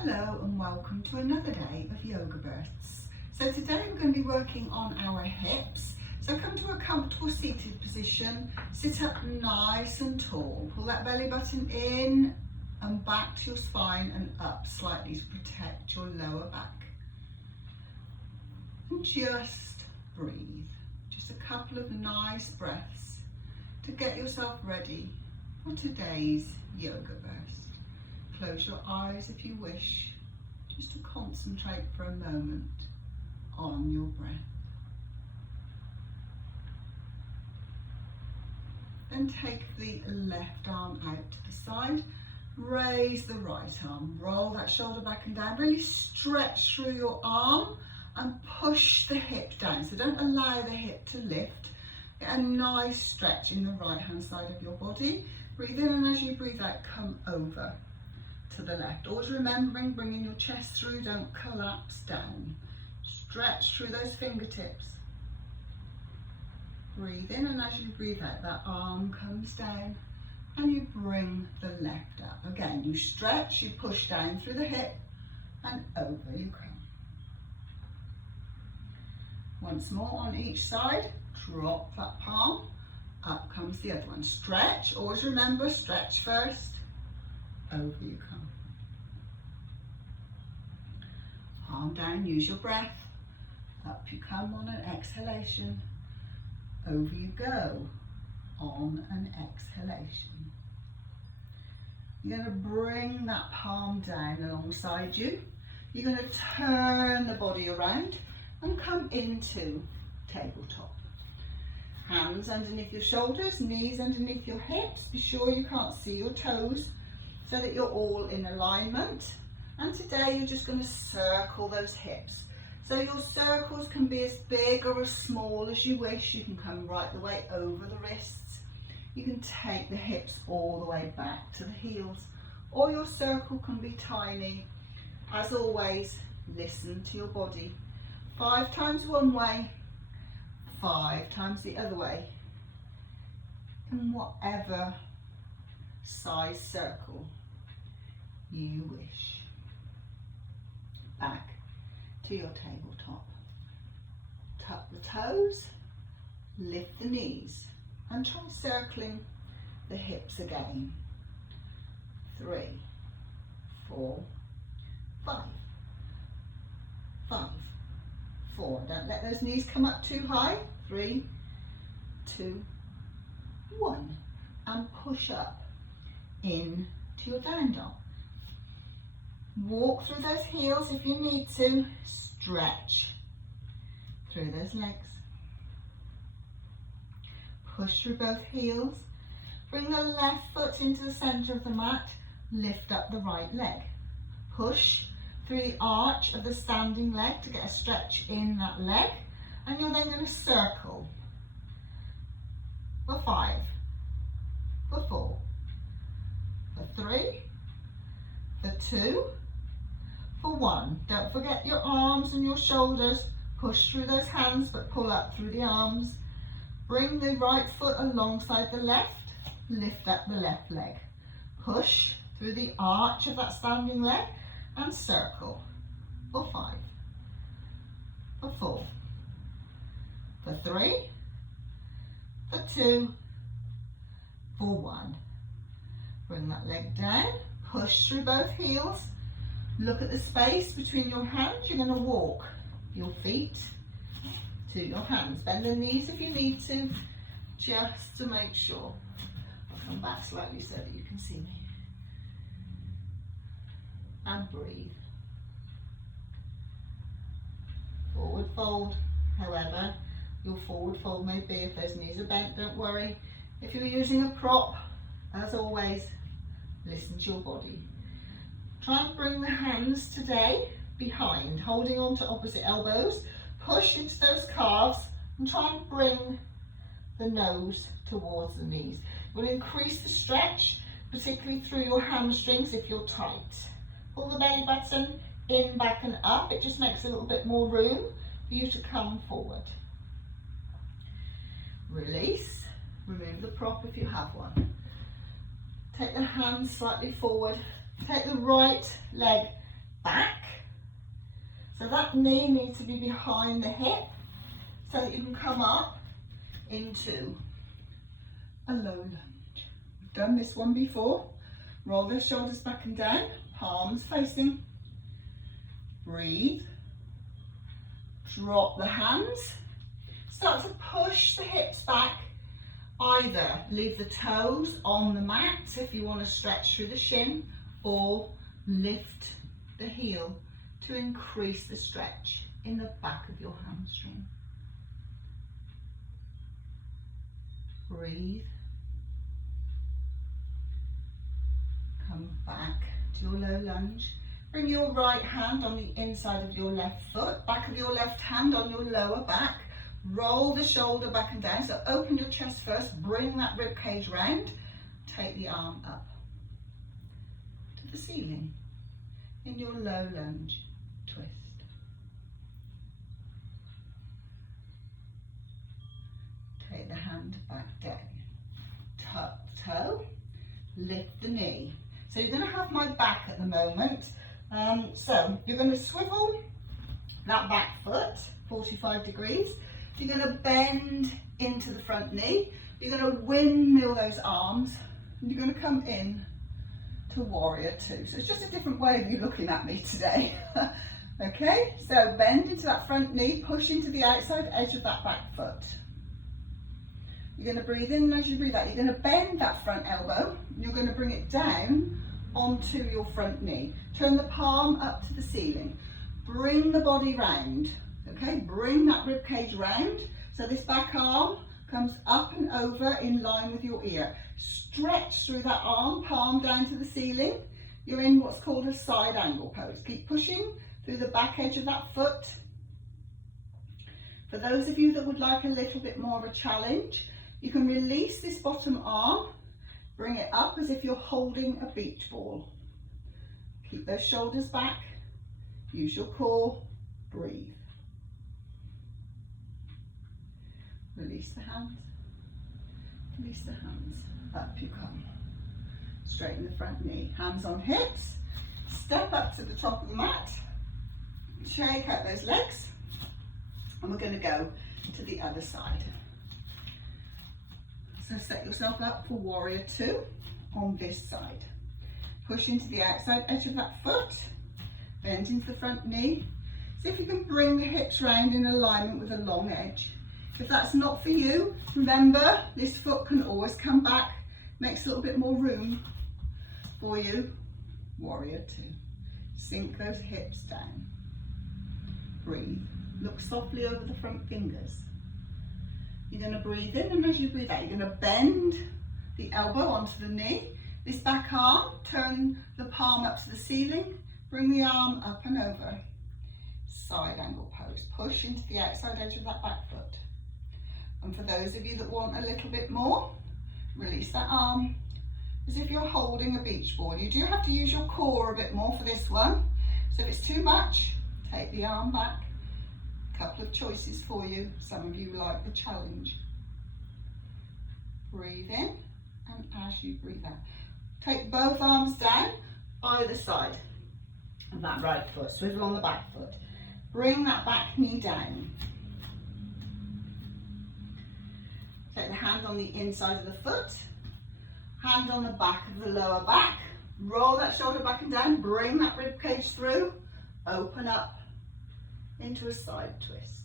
Hello and welcome to another day of yoga bursts. So today we're going to be working on our hips. So come to a comfortable seated position, sit up nice and tall, pull that belly button in and back to your spine and up slightly to protect your lower back. And just breathe, just a couple of nice breaths to get yourself ready for today's yoga burst. Close your eyes if you wish, just to concentrate for a moment on your breath. Then take the left arm out to the side, raise the right arm, roll that shoulder back and down, really stretch through your arm and push the hip down. So don't allow the hip to lift. Get a nice stretch in the right hand side of your body. Breathe in, and as you breathe out, come over to the left. Always remembering bringing your chest through, don't collapse down. Stretch through those fingertips. Breathe in, and as you breathe out, that arm comes down and you bring the left up. Again, you stretch, you push down through the hip and over you come. Once more on each side, drop that palm, up comes the other one. Stretch, always remember, stretch first, over you come. Palm down, use your breath. Up you come on an exhalation. Over you go on an exhalation. You're going to bring that palm down alongside you. You're going to turn the body around and come into tabletop. Hands underneath your shoulders, knees underneath your hips. Be sure you can't see your toes, so that you're all in alignment. And today you're just going to circle those hips. So your circles can be as big or as small as you wish. You can come right the way over the wrists. You can take the hips all the way back to the heels. Or your circle can be tiny. As always, listen to your body. 5 times one way, 5 times the other way. In whatever size circle you wish. Back to your tabletop. Tuck the toes, lift the knees, and try circling the hips again. 3, 4, 5, 5, 4. Don't let those knees come up too high. 3, 2, 1, and push up in to your down dog. Walk through those heels if you need to. Stretch through those legs. Push through both heels. Bring the left foot into the centre of the mat. Lift up the right leg. Push through the arch of the standing leg to get a stretch in that leg. And you're then going to circle for 5, for 4, for 3, for 2, for 1. Don't forget your arms and your shoulders. Push through those hands, but pull up through the arms. Bring the right foot alongside the left. Lift up the left leg. Push through the arch of that standing leg and circle for 5, for 4, for 3, for 2, for 1. Bring that leg down. Push through both heels. Look at the space between your hands. You're going to walk your feet to your hands. Bend the knees if you need to, just to make sure. I'll come back slightly so that you can see me. And breathe. Forward fold. However your forward fold may be, if those knees are bent, don't worry. If you're using a prop, as always, listen to your body. Try and bring the hands today behind, holding on to opposite elbows. Push into those calves and try and bring the nose towards the knees. You'll increase the stretch, particularly through your hamstrings if you're tight. Pull the belly button in, back and up. It just makes a little bit more room for you to come forward. Release. Remove the prop if you have one. Take the hands slightly forward. Take the right leg back. So that knee needs to be behind the hip so that you can come up into a low lunge. We've done this one before. Roll those shoulders back and down, palms facing. Breathe. Drop the hands. Start to push the hips back. Either leave the toes on the mat if you want to stretch through the shin, or lift the heel to increase the stretch in the back of your hamstring. Breathe. Come back to your low lunge. Bring your right hand on the inside of your left foot, back of your left hand on your lower back. Roll the shoulder back and down. So open your chest first, bring that rib cage round. Take the arm up to the ceiling in your low lunge twist. Take the hand back down. Tuck the toe, lift the knee. So you're going to have my back at the moment. So you're going to swivel that back foot 45 degrees. You're going to bend into the front knee. You're going to windmill those arms. And you're going to come in to warrior two. So it's just a different way of you looking at me today. Okay, so bend into that front knee, push into the outside edge of that back foot. You're going to breathe in, and as you breathe out, you're going to bend that front elbow. You're going to bring it down onto your front knee. Turn the palm up to the ceiling. Bring the body round. Okay, bring that rib cage round. So this back arm comes up and over in line with your ear. Stretch through that arm, palm down to the ceiling. You're in what's called a side angle pose. Keep pushing through the back edge of that foot. For those of you that would like a little bit more of a challenge, you can release this bottom arm, bring it up as if you're holding a beach ball. Keep those shoulders back, use your core, breathe. Release the hands, release the hands, up you come. Straighten the front knee, hands on hips, step up to the top of the mat, shake out those legs, and we're going to go to the other side. So set yourself up for warrior two on this side. Push into the outside edge of that foot, bend into the front knee. See if you can bring the hips round in alignment with the long edge. If that's not for you, remember this foot can always come back, makes a little bit more room for you. Warrior two. Sink those hips down. Breathe. Look softly over the front fingers. You're going to breathe in, and as you breathe out, you're going to bend the elbow onto the knee. This back arm, turn the palm up to the ceiling, bring the arm up and over. Side angle pose. Push into the outside edge of that back foot. And for those of you that want a little bit more, release that arm as if you're holding a beach ball. You do have to use your core a bit more for this one. So if it's too much, take the arm back. A couple of choices for you. Some of you like the challenge. Breathe in, and as you breathe out, take both arms down either side of that right foot. Swivel on the back foot. Bring that back knee down. Take the hand on the inside of the foot, hand on the back of the lower back, roll that shoulder back and down, bring that rib cage through, open up into a side twist.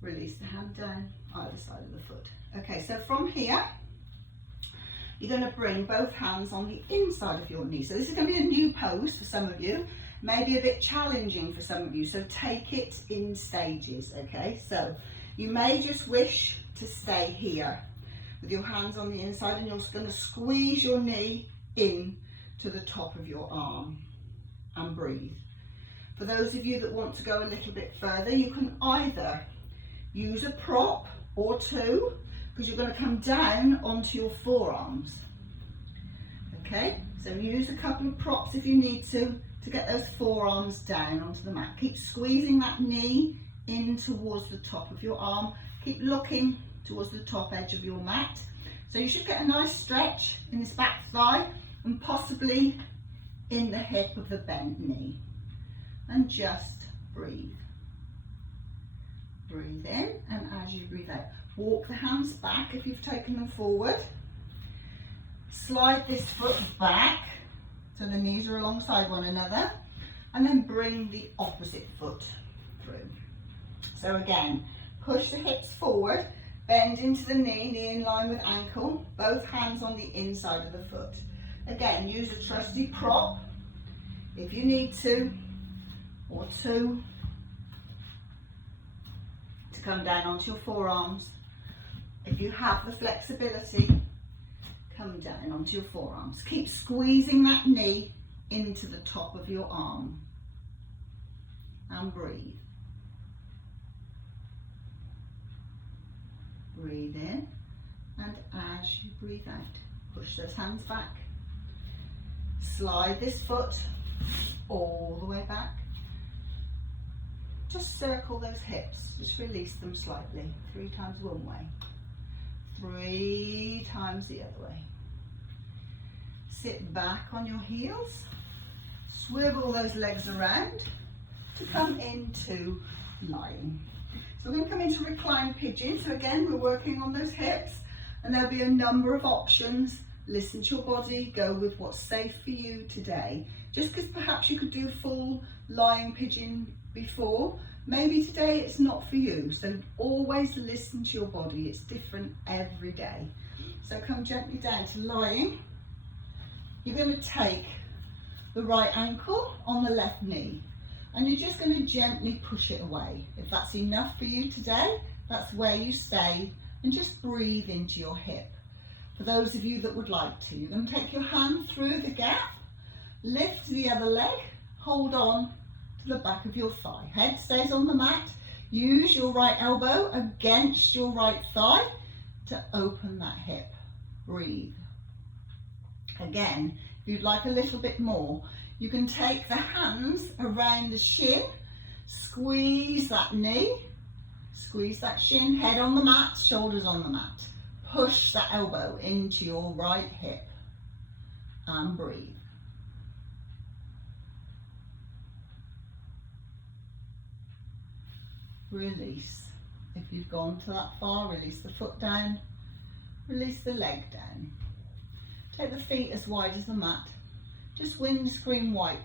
Release the hand down either side of the foot. Okay, so from here, you're going to bring both hands on the inside of your knee. So this is going to be a new pose for some of you. Maybe a bit challenging for some of you, so take it in stages, okay? So you may just wish to stay here with your hands on the inside, and you're just going to squeeze your knee in to the top of your arm and breathe. For those of you that want to go a little bit further, you can either use a prop or two, because you're going to come down onto your forearms. Okay, so use a couple of props if you need to get those forearms down onto the mat. Keep squeezing that knee in towards the top of your arm. Keep looking towards the top edge of your mat. So you should get a nice stretch in this back thigh and possibly in the hip of the bent knee. And just breathe. Breathe in, and as you breathe out, walk the hands back if you've taken them forward. Slide this foot back so the knees are alongside one another, and then bring the opposite foot through. So again, push the hips forward, bend into the knee, knee in line with ankle, both hands on the inside of the foot. Again, use a trusty prop if you need to, or two, to come down onto your forearms. If you have the flexibility, come down onto your forearms. Keep squeezing that knee into the top of your arm. And breathe. Breathe in, and as you breathe out, push those hands back. Slide this foot all the way back. Just circle those hips, just release them slightly. 3 times one way, 3 times the other way. Sit back on your heels, swivel those legs around to come into lying. So we're going to come into recline pigeon. So again, we're working on those hips, and there'll be a number of options. Listen to your body, go with what's safe for you today. Just because perhaps you could do full lying pigeon before, maybe today it's not for you. So always listen to your body. It's different every day. So come gently down to lying. You're going to take the right ankle on the left knee, and you're just going to gently push it away. If that's enough for you today, that's where you stay, and just breathe into your hip. For those of you that would like to, you're going to take your hand through the gap, lift the other leg, hold on to the back of your thigh. Head stays on the mat. Use your right elbow against your right thigh to open that hip. Breathe. Again, if you'd like a little bit more, you can take the hands around the shin, squeeze that knee, squeeze that shin, head on the mat, shoulders on the mat. Push that elbow into your right hip and breathe. Release. If you've gone to that far, release the foot down, release the leg down. Take the feet as wide as the mat. Just windscreen wipe.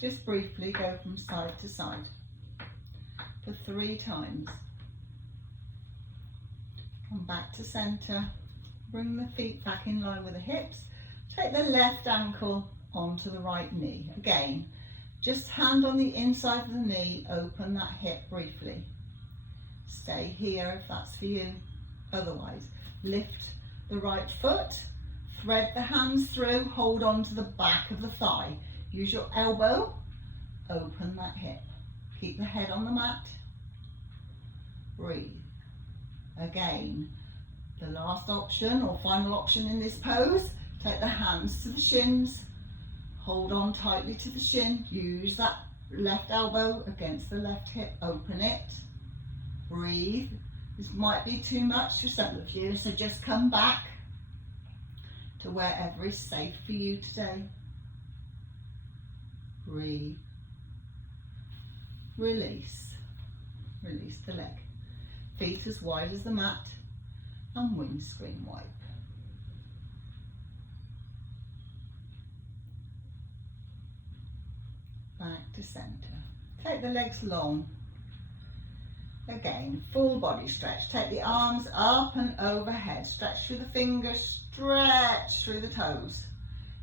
Just briefly go from side to side for 3 times. Come back to centre. Bring the feet back in line with the hips. Take the left ankle onto the right knee. Again, just hand on the inside of the knee, open that hip briefly. Stay here if that's for you. Otherwise, lift the right foot, thread the hands through, hold on to the back of the thigh. Use your elbow, open that hip. Keep the head on the mat. Breathe. Again, the last option or final option in this pose, take the hands to the shins, hold on tightly to the shin, use that left elbow against the left hip, open it, breathe. This might be too much for some of you, so just come back to wherever is safe for you today. Breathe. Release. Release the leg. Feet as wide as the mat and windscreen wipe. Back to centre. Take the legs long. Again, full body stretch. Take the arms up and overhead. Stretch through the fingers, stretch through the toes.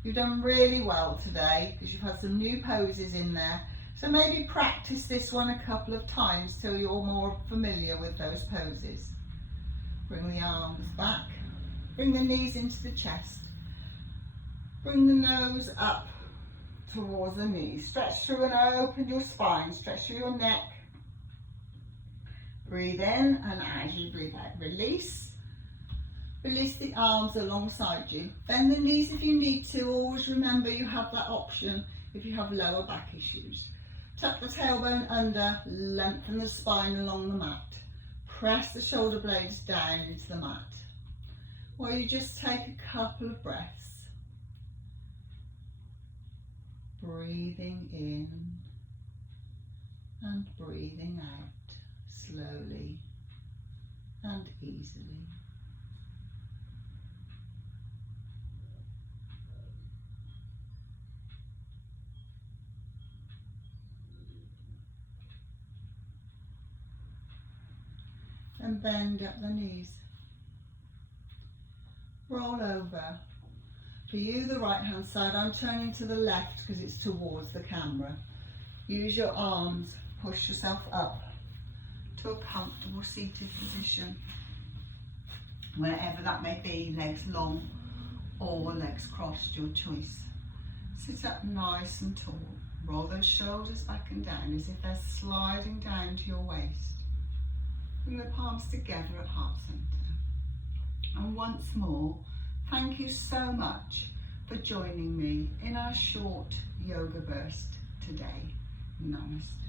You've done really well today because you've had some new poses in there. So maybe practice this one a couple of times till you're more familiar with those poses. Bring the arms back. Bring the knees into the chest. Bring the nose up towards the knees. Stretch through and open your spine. Stretch through your neck. Breathe in, and as you breathe out, release. Release the arms alongside you. Bend the knees if you need to. Always remember you have that option if you have lower back issues. Tuck the tailbone under, lengthen the spine along the mat. Press the shoulder blades down into the mat. or you just take a couple of breaths, breathing in and breathing out slowly and easily. And bend at the knees. Roll over. For you, the right hand side, I'm turning to the left because it's towards the camera. Use your arms, push yourself up to a comfortable seated position, wherever that may be, legs long or legs crossed, your choice. Sit up nice and tall. Roll those shoulders back and down as if they're sliding down to your waist. Bring the palms together at heart centre. And once more, thank you so much for joining me in our short yoga burst today. Namaste.